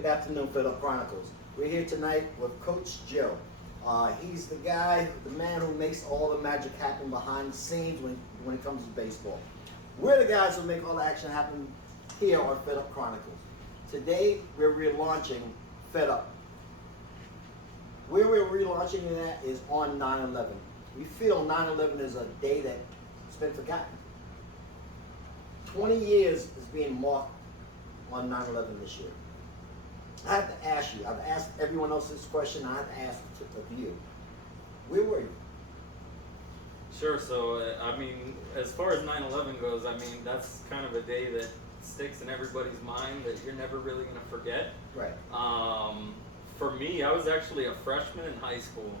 Good afternoon, Fed Up Chronicles. We're here tonight with Coach Joe. He's the guy, the man who makes all the magic happen behind the scenes when it comes to baseball. We're the guys who make all the action happen here on Fed Up Chronicles. Today, we're relaunching Fed Up. Where we're relaunching it at is on 9/11. We feel 9/11 is a day that's been forgotten. 20 years is being marked on 9/11 this year. I have to ask you, I've asked everyone else this question, I have to ask of you. Where were you? Sure. So, I mean, as far as 9/11 goes, I mean, that's kind of a day that sticks in everybody's mind that you're never really going to forget. Right. For me, I was actually a freshman in high school.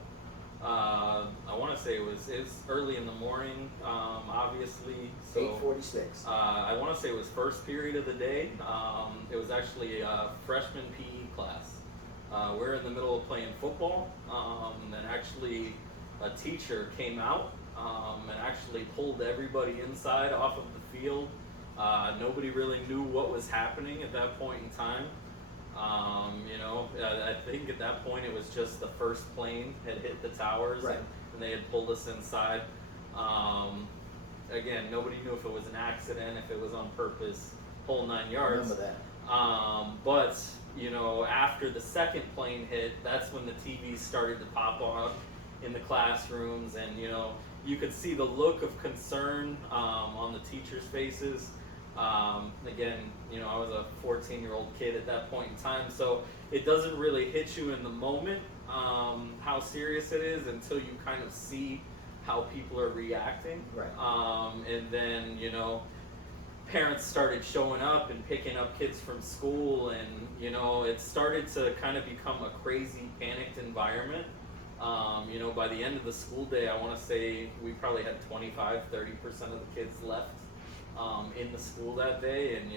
I want to say it was early in the morning, obviously. So 8:46. I want to say it was first period of the day. It was actually a freshman PE class. We're in the middle of playing football, and actually a teacher came out and actually pulled everybody inside off of the field. Nobody really knew what was happening at that point in time. I think at that point it was just the first plane had hit the towers, right, and they had pulled us inside. Again, nobody knew if it was an accident, if it was on purpose, whole 9 yards. I remember that. But after the second plane hit, that's when the TVs started to pop on in the classrooms, and you could see the look of concern on the teachers' faces. Again, I was a 14-year-old kid at that point in time, so it doesn't really hit you in the moment how serious it is until you kind of see how people are reacting. Right. And then, parents started showing up and picking up kids from school, and, it started to kind of become a crazy, panicked environment. By the end of the school day, I want to say we probably had 25-30% of the kids left in the school that day, and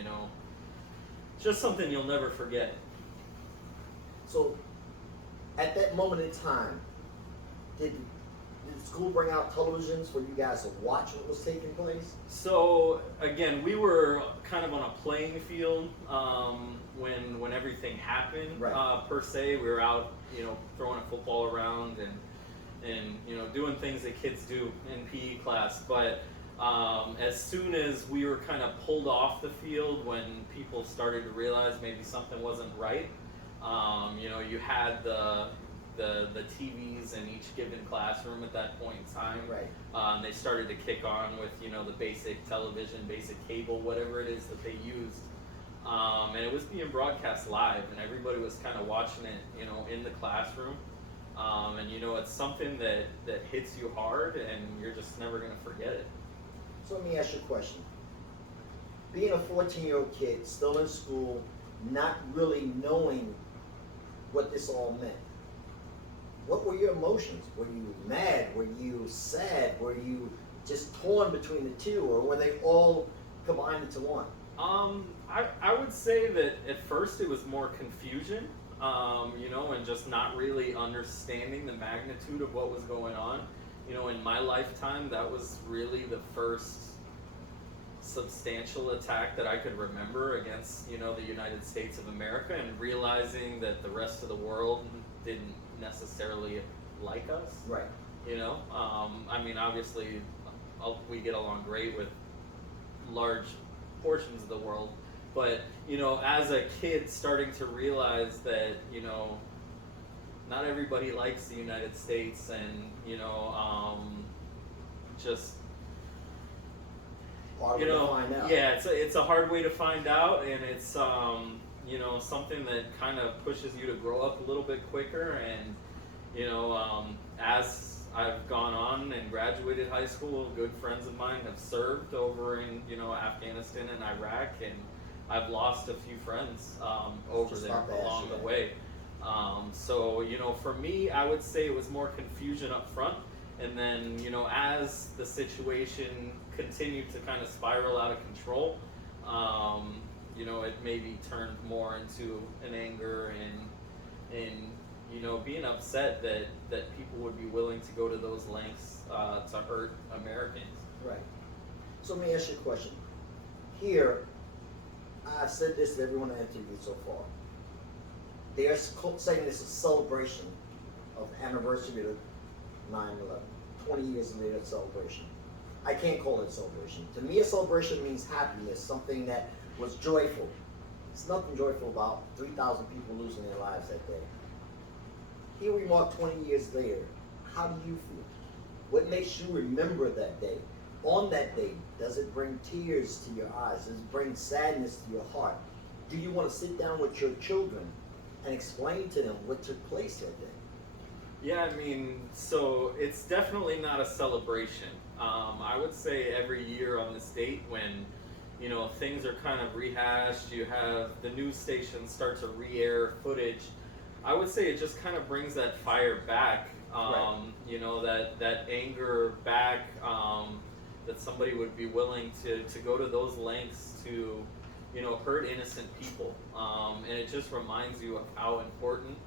just something you'll never forget. So, at that moment in time, did the school bring out televisions for you guys to watch what was taking place? So again, we were kind of on a playing field when everything happened. Right. Per se, we were out, throwing a football around and doing things that kids do in PE class, but. As soon as we were kind of pulled off the field, when people started to realize maybe something wasn't right, you had the TVs in each given classroom at that point in time. Right. And they started to kick on with the basic television, basic cable, whatever it is that they used, and it was being broadcast live, and everybody was kind of watching it, in the classroom. And it's something that hits you hard, and you're just never going to forget it. So let me ask you a question. Being a 14-year-old kid, still in school, not really knowing what this all meant, what were your emotions? Were you mad? Were you sad? Were you just torn between the two, or were they all combined into one? I would say that at first it was more confusion, and just not really understanding the magnitude of what was going on. In my lifetime, that was really the first substantial attack that I could remember against, the United States of America, and realizing that the rest of the world didn't necessarily like us. Right. Obviously, we get along great with large portions of the world, but, as a kid starting to realize that, not everybody likes the United States, and just hard way to find out. Yeah, it's a hard way to find out, and it's something that kind of pushes you to grow up a little bit quicker. And as I've gone on and graduated high school, good friends of mine have served over in Afghanistan and Iraq, and I've lost a few friends over there along the way. So, for me, I would say it was more confusion up front. And then, as the situation continued to kind of spiral out of control, it maybe turned more into an anger and being upset that people would be willing to go to those lengths to hurt Americans. Right. So let me ask you a question. Here, I've said this to everyone I interviewed so far. they're saying it's a celebration of the anniversary of 9/11. 20 years later, celebration. I can't call it a celebration. To me, a celebration means happiness, something that was joyful. There's nothing joyful about 3,000 people losing their lives that day. Here we mark 20 years later. How do you feel? What makes you remember that day? On that day, does it bring tears to your eyes? Does it bring sadness to your heart? Do you want to sit down with your children and explain to them what took place that day? Yeah, I mean, so it's definitely not a celebration. I would say every year on this date when, you know, things are kind of rehashed, you have the news stations start to re-air footage, I would say it just kind of brings that fire back, Right. you know, that anger back, that somebody would be willing to go to those lengths to, you know, hurt innocent people. And it just reminds you of how important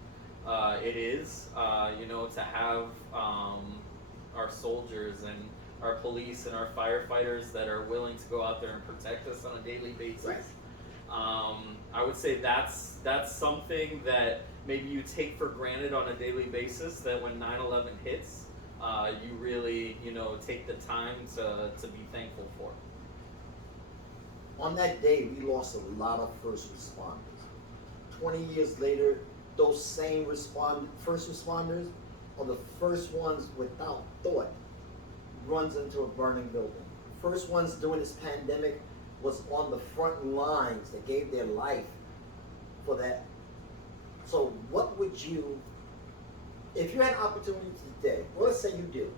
it is, you know, to have our soldiers and our police and our firefighters that are willing to go out there and protect us on a daily basis. Right. I would say that's something that maybe you take for granted on a daily basis, that when 9/11 hits, you really, you know, take the time to be thankful for. On that day, we lost a lot of first responders. 20 years later, those same first responders are the first ones without thought runs into a burning building. First ones during this pandemic was on the front lines that gave their life for that. So what would you, if you had an opportunity today, well, let's say you do.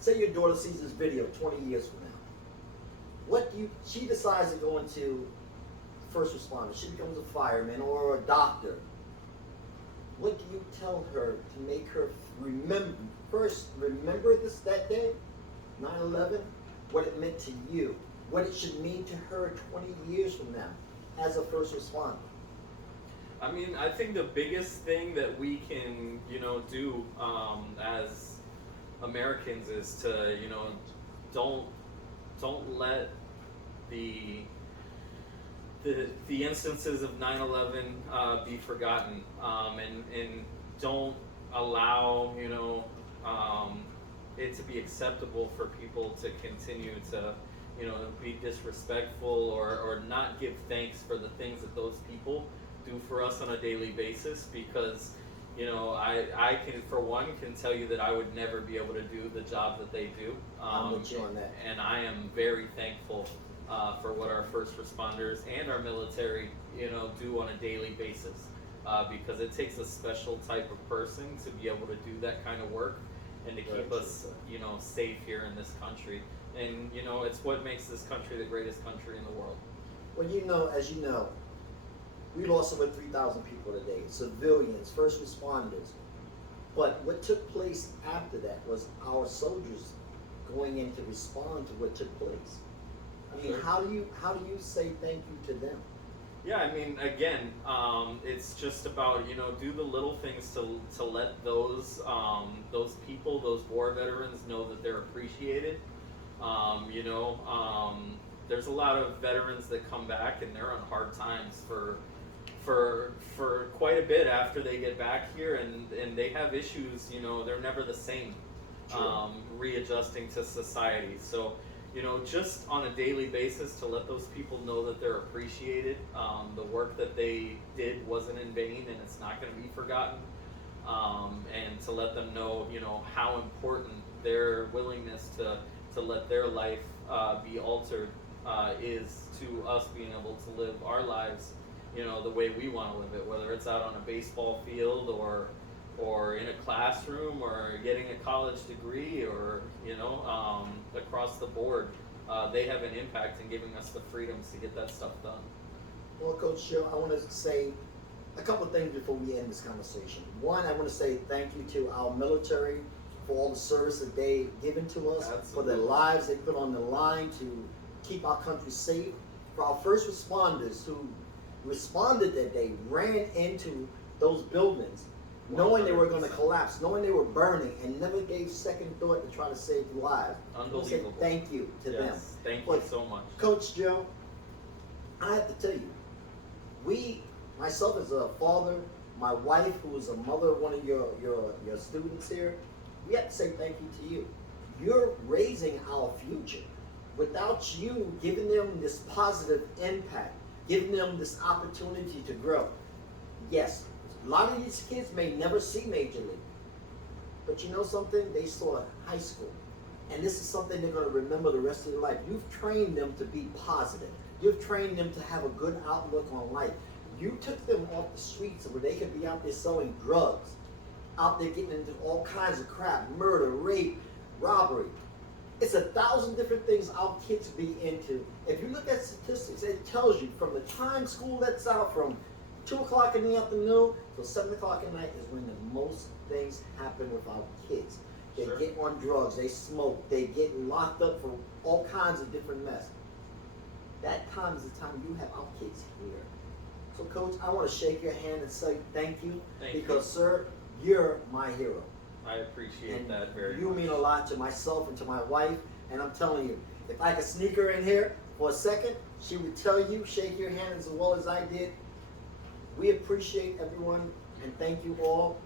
Say your daughter sees this video 20 years from now. She decides to go into first responder. She becomes a fireman or a doctor. What do you tell her to make her remember that day, 9/11, what it meant to you, what it should mean to her 20 years from now as a first responder? I mean, I think the biggest thing that we can, you know, do as Americans is to, you know, don't let the instances of 9/11 be forgotten, and don't allow, you know, it to be acceptable for people to continue to, you know, be disrespectful or not give thanks for the things that those people do for us on a daily basis, because, you know, I can, for one, can tell you that I would never be able to do the job that they do. I'm with you on that. And I am very thankful for what our first responders and our military, you know, do on a daily basis, because it takes a special type of person to be able to do that kind of work and to keep us, you know, safe here in this country. And, you know, it's what makes this country the greatest country in the world. Well, you know, as you know, we lost over 3,000 people today, civilians, first responders. But what took place after that was our soldiers going in to respond to what took place. I mean, Sure. how do you say thank you to them? Yeah, I mean, again, it's just about, you know, do the little things to let those people, those war veterans, know that they're appreciated. You know, there's a lot of veterans that come back and they're on hard times for quite a bit after they get back here, and they have issues. You know, they're never the same, Sure. readjusting to society. So, you know, just on a daily basis to let those people know that they're appreciated. The work that they did wasn't in vain, and it's not going to be forgotten. And to let them know, you know, how important their willingness to let their life be altered is to us being able to live our lives, you know, the way we want to live it, whether it's out on a baseball field or in a classroom or getting a college degree or, you know, across the board. They have an impact in giving us the freedoms to get that stuff done. Well, Coach Joe, I want to say a couple of things before we end this conversation. One, I want to say thank you to our military for all the service that they've given to us, for their Absolutely. lives they put on the line to keep our country safe. For our first responders who responded that day, ran into those buildings, knowing they were going to 100%. collapse, knowing they were burning, and never gave second thought to try to save lives. I want to say Unbelievable. thank you to them. Yes, thank you But so much. Coach Joe, I have to tell you, we myself as a father, my wife, who is a mother of one of your students here, we have to say thank you to you. You're raising our future. Without you giving them this positive impact, giving them this opportunity to grow. Yes, a lot of these kids may never see Major League. But you know something? They saw high school. And this is something they're going to remember the rest of their life. You've trained them to be positive. You've trained them to have a good outlook on life. You took them off the streets where they could be out there selling drugs, out there getting into all kinds of crap, murder, rape, robbery. It's 1,000 different things our kids be into. If you look at statistics, it tells you from the time school lets out, from 2 o'clock in the afternoon till 7 o'clock at night is when the most things happen with our kids. They Sure. get on drugs, they smoke, they get locked up for all kinds of different mess. That time is the time you have our kids here. So Coach, I want to shake your hand and say thank you. Because sir, you're my hero. I appreciate And that very you much. mean a lot to myself and to my wife, and I'm telling you, if I could sneak her in here for a second, she would tell you, shake your hand as well as I did. We appreciate everyone and thank you all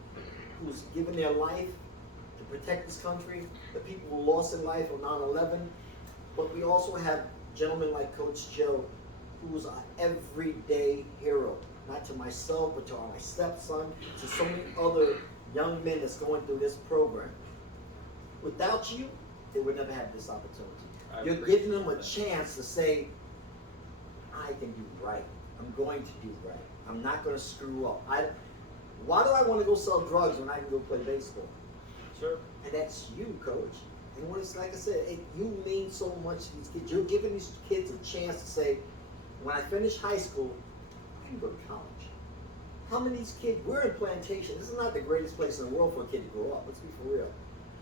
who's given their life to protect this country, the people who lost their life on 9/11, but we also have gentlemen like Coach Joe, who's an everyday hero, not to myself, but to my stepson, to so many other young men that's going through this program. Without you, they would never have this opportunity. You're giving them a chance to say, I can do right. I'm going to do right. I'm not going to screw up. Why do I want to go sell drugs when I can go play baseball? Sure. And that's you, Coach. And when it's like I said, you mean so much to these kids. You're giving these kids a chance to say, when I finish high school, I can go to college. How many of these kids, we're in Plantation. This is not the greatest place in the world for a kid to grow up. Let's be for real.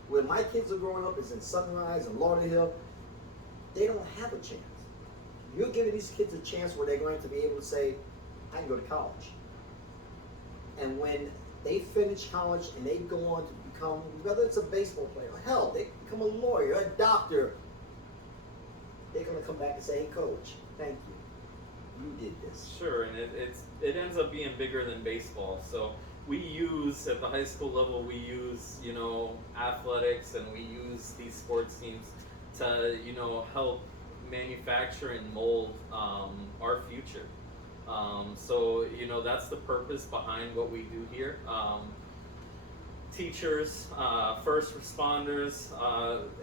Where my kids are growing up is in Sunrise and Lauderhill. They don't have a chance. You're giving these kids a chance where they're going to be able to say, I can go to college. And when they finish college and they go on to become, whether it's a baseball player, or hell, they become a lawyer, a doctor, they're going to come back and say, hey, Coach, thank you. You did this. Sure, and it ends up being bigger than baseball. So we use, at the high school level, we use, athletics, and we use these sports teams to, help manufacture and mold our future. So, that's the purpose behind what we do here. Teachers, first responders,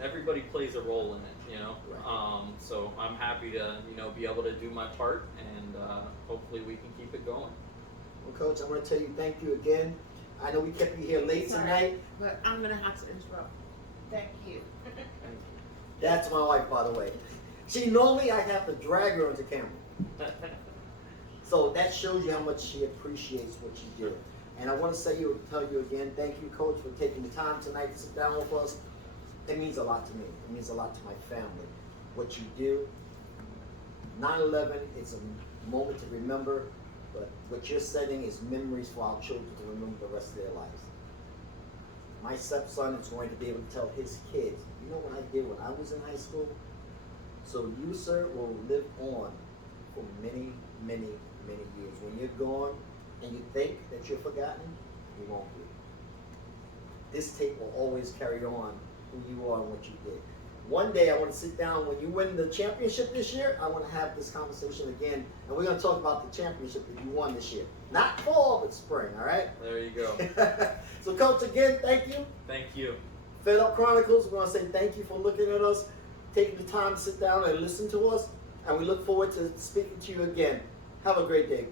everybody plays a role in it, Right. So I'm happy to, be able to do my part, and hopefully we can keep it going. Well, Coach, I want to tell you thank you again. I know we kept you here late tonight. But I'm going to have to interrupt. Thank you. That's my wife, by the way. Normally I have to drag her into camera. So that shows you how much she appreciates what you do. And I want to tell you again, thank you, Coach, for taking the time tonight to sit down with us. It means a lot to me. It means a lot to my family. What you do, 9/11, it's a moment to remember, but what you're setting is memories for our children to remember the rest of their lives. My stepson is going to be able to tell his kids, you know what I did when I was in high school? So you, sir, will live on for many, many, many years. When you're gone and you think that you're forgotten, you won't be. This tape will always carry on who you are and what you did. One day I want to sit down, when you win the championship this year, I want to have this conversation again, and we're going to talk about the championship that you won this year. Not fall, but spring, all right? There you go. So, Coach, again, thank you. Thank you. Fed Up Chronicles, we want to say thank you for looking at us, taking the time to sit down and listen to us, and we look forward to speaking to you again. Have a great day.